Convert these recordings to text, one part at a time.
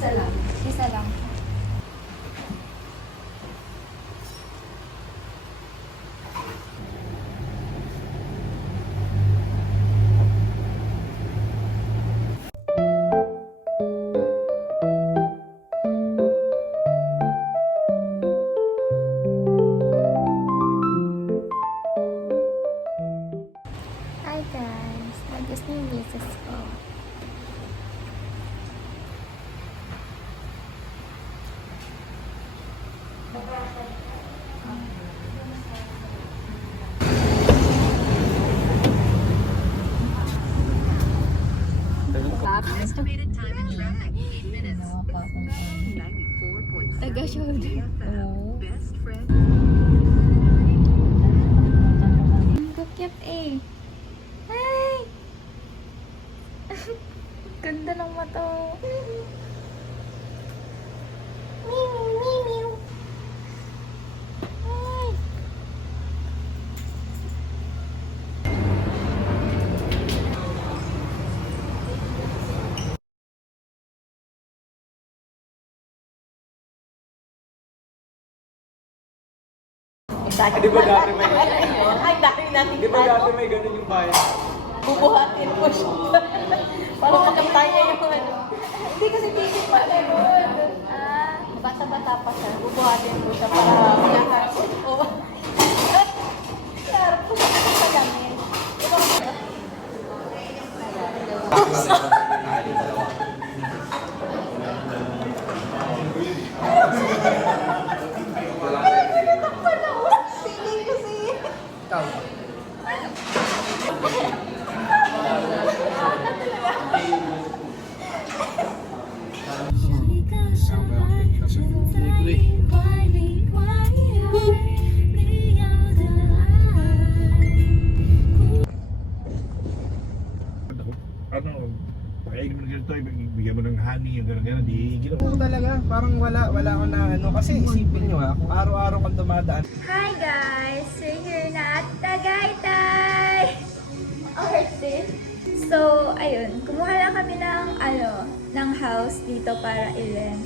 Isa lang. Isa lang. Hi guys! Nag-guess na yung braces ko. Estimated time in traffic, 8 minutes. Taga-shoulder. BFF, best friend. Ang cute eh. Hey! Ganda ng mata. Hey! Di ba dati may Ay, dahil natin Di ba dati may ganun yung bayan? bubuhatin po siya. Para makaptay niya yung ano. Hindi kasi titik pa ganun. Bata-bata pa siya. Bubuhatin po siya para mayaharap. Oo. Harap po siya sa salamin. Feeling kasi. Ano, pakainin mo na ganito, bigyan mo ng honey, yung gano'n-gano'n, di ginawa. Oo talaga, parang wala ako na ano. Kasi isipin nyo kung araw-araw kang dumadaan. Hi guys! We're here na at Tagaytay! Arte! So, ayun. Kumuha lang kami ng house dito para i-rent.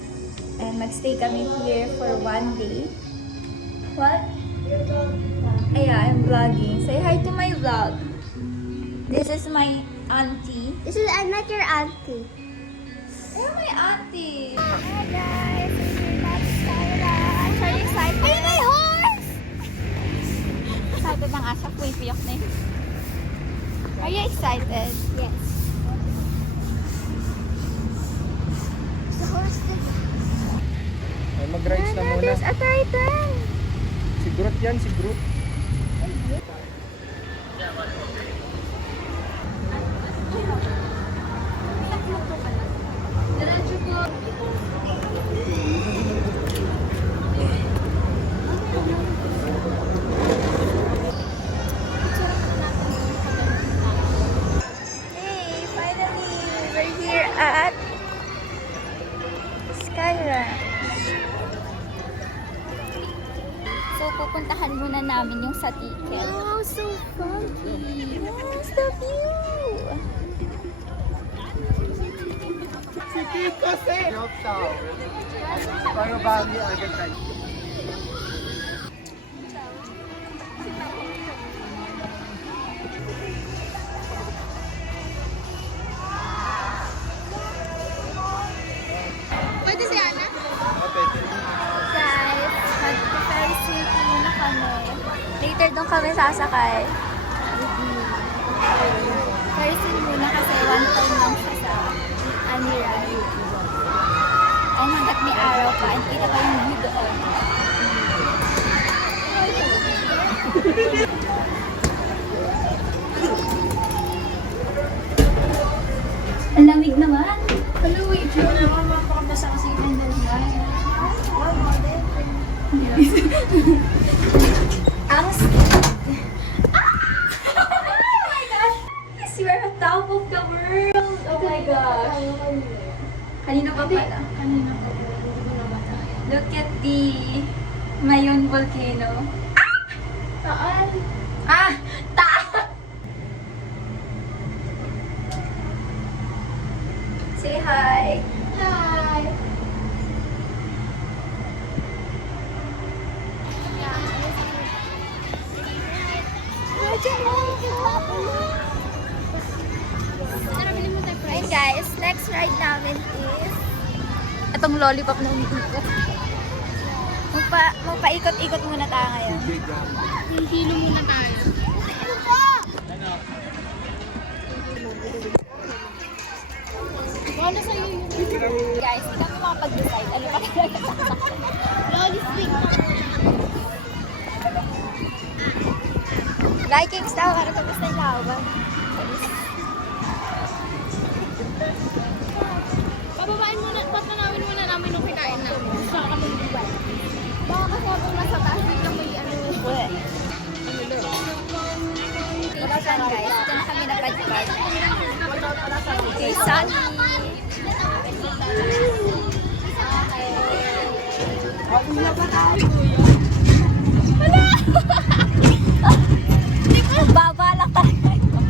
And magstay kami here for 1 day. What? Yeah, I'm vlogging. Say hi to my vlog. This is my auntie. I'm not your auntie. You're my auntie. Hi guys! We're here na at Thailand. Are you excited? Hey, my horse! Excited ng asa. Puyok na yun. Are you excited? Yes. The horse did. Ay, mag-rides na muna. There's a titan! Si Groot yan, si Groot. Hey, finally, we're here at Sky Ranch. So, pupuntahan muna namin yung sa ticket. Wow, so funky! What's the view? Si Tito si! Joke daw. Para bagay agad tayo. Pwede si Ana? Guys, mag-ferry city muna kami. Later doon kami sasakay. Ferry city muna kasi 1 time lang siya sa Aniran. And hanggat may araw pa, and kita pa yung view doon. Ang lamig naman. Hello, wait. Naman makapakabasa kasi yung dalawa. Ang oh my gosh! Yes, you are on top of the world! Oh my gosh! Kanina pa pala. Kanina pa pala. Look at the Mayon volcano. Ah! Saan? Ah! Taas! Say hi! Hi. tong lollipop na umiikot. Magpaikot-ikot muna tayo ngayon. Hilo muna tayo. Ano sa'yo yun? Guys, hindi kami makapag-decide. Ano pa talaga sasakyan? Loli swing. Vikings daw, para tapos na yung laban. Pababain muna, patanawin muna namin nung kinain namin. Gusto ka kami Dubai. Baka kasi habang nasa taas, biglang may ano. Ito guys, ito na kami napadpad. Okay, Sunny. Baba lang talaga ito.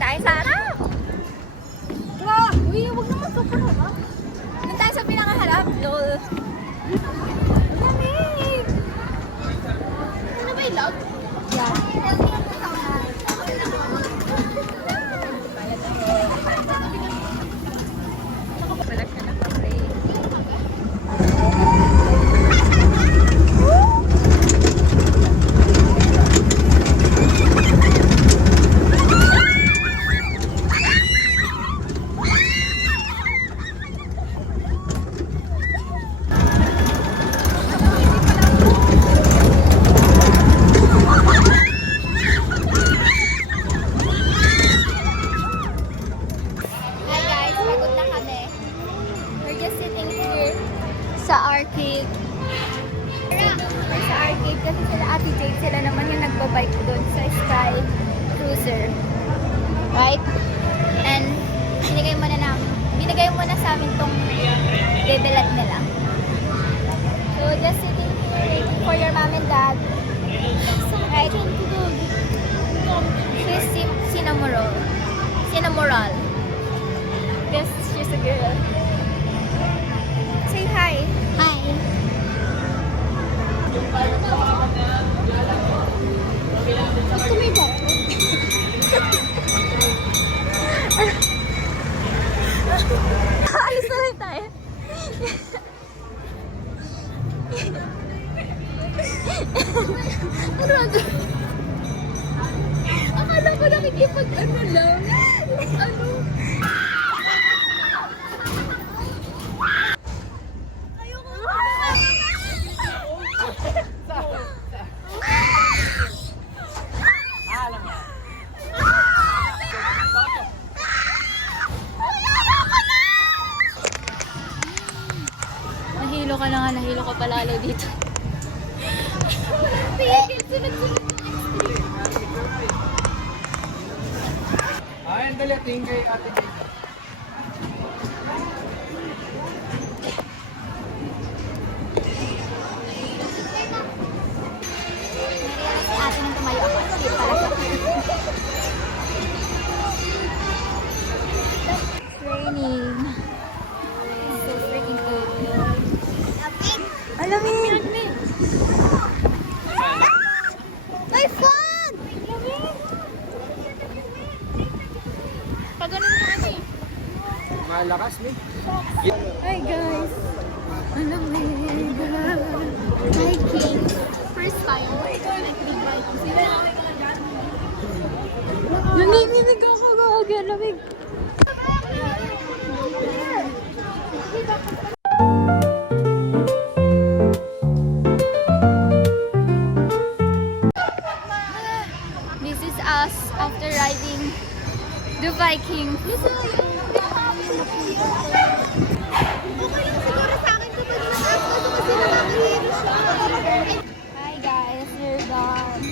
Tayo sa harap. Uy, huwag naman sa harap. Doon tayo sa pinakaharap. Lol. Lamig. Ano ba yung log? Wala siya nakapray. Hi guys, pagod na kami. We're just sitting here sa arcade. We're sa arcade kasi sila Ate Jade, sila naman yung nagbabike doon sa Sky Cruiser. Right? And binigay muna sa amin tong bibilad nila. So just sitting here waiting for your mom and dad. Right? She's Cinnamoroll. Cinnamoroll. Yes, she's a girl. Say hi. Hi. Gusto mo yung Alis na lang tayo. Akala ko nakikipag ano lang. Ano? Nahilo ka na nga, nahilo ka palalo dito. Ay, dali, tingin kay Ate Jade. Si ate nang tumayo ako. Hindi pala siya. It's raining. It's so freaking cold. Alamig! My phone! Pag ganun mo kami. Malakas, mi. Hi guys! Alamig! Hiking. First time. Oh my God. Nanginginig ako gawag. Alamig! This is us after riding the Viking. Okay lang siguro sa akin kapag nataas ko kasi nakakahiro siya. Hi guys, we're done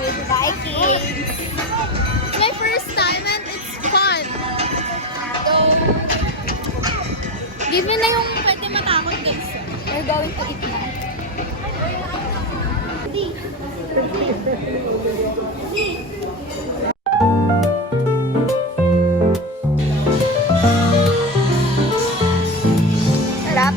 with Vikings. It's my first time and it's fun. So, given na yung pwede matakot guys. We're going to eat now. Sarap.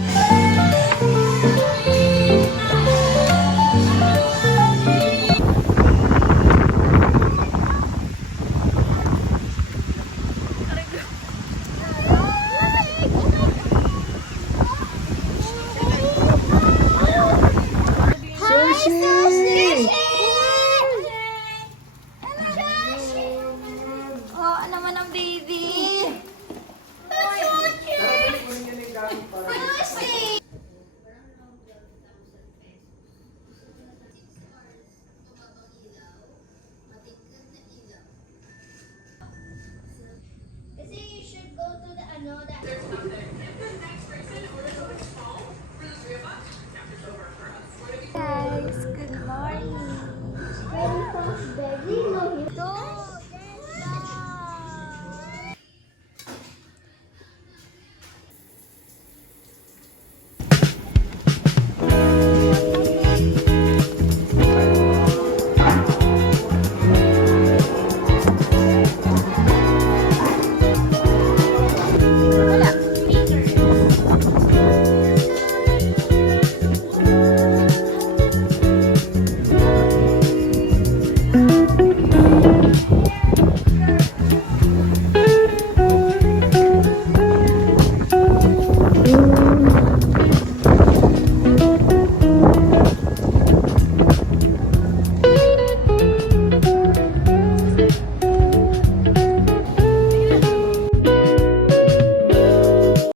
ano, that... Guys, good morning. Ready for baby?